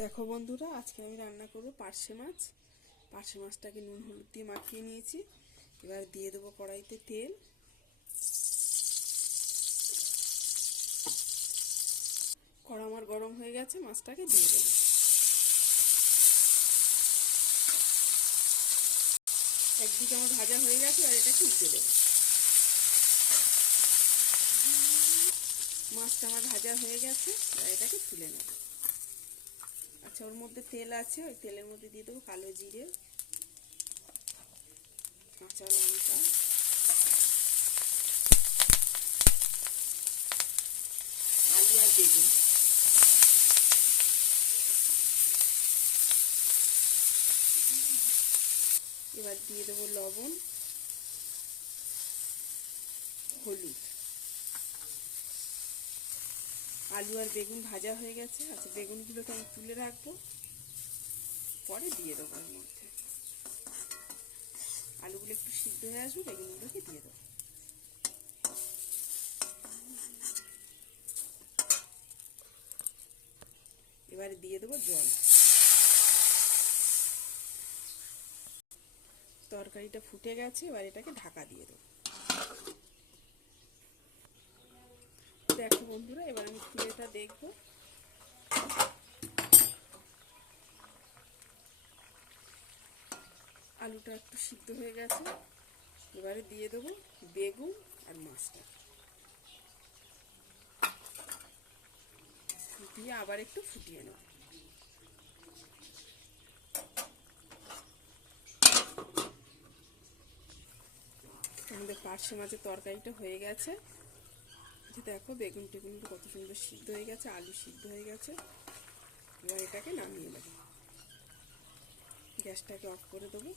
দেখো বন্ধুরা, আজকে আমি রান্না করব পার্শে মাছ। পার্শে মাছটাকে নুন হলুদ দিয়ে মাখিয়ে নিয়েছি। এবার দিয়ে দেবো কড়াইতে তেল। কড়া আমার গরম হয়ে গেছে, মাছটাকে দিয়ে দেবো। একদিকে আমার ভাজা হয়ে গেছে, আর এটাকে উল্টে দেবো। মাছটা আমার ভাজা হয়ে গেছে, আর এটাকে তুলে নেব। আচ্ছা, ওর মধ্যে তেল আছে, ওই তেলের মধ্যে দিয়ে দেবো কালো জিরে, কাঁচা লঙ্কা, আলু আর বেগুন। এবার দিয়ে দেবো লবণ, হলুদ। আলু আর বেগুন ভাজা হয়ে গেছে। আচ্ছা, বেগুনগুলোকে আমি তুলে রাখবো, পরে দিয়ে দেবো এর মধ্যে। আলুগুলো একটু সিদ্ধ হয়ে আসবে, বেগুনগুলোকে দিয়ে দেবো। এবারে দিয়ে দেবো জল। তরকারিটা ফুটে গেছে, এবার এটাকে ঢাকা দিয়ে দেবো। দেখো বন্ধুরা, এবার আমি খুলে এটা দেখবো। আলুটা একটু সিদ্ধ হয়ে গেছে। এবারে দিয়ে দেবো বেগুন আর মাছটা, দিয়ে আবার একটু ফুটিয়ে নেব। আমাদের পার্শে মাছের তরকারিটা হয়ে গেছে। দেখো বেগুন টেগুনটা কত সুন্দর সিদ্ধ হয়ে গেছে, আলু সিদ্ধ হয়ে গেছে। এবার এটাকে নামিয়ে নেব, গ্যাসটাকে অফ করে দেবো।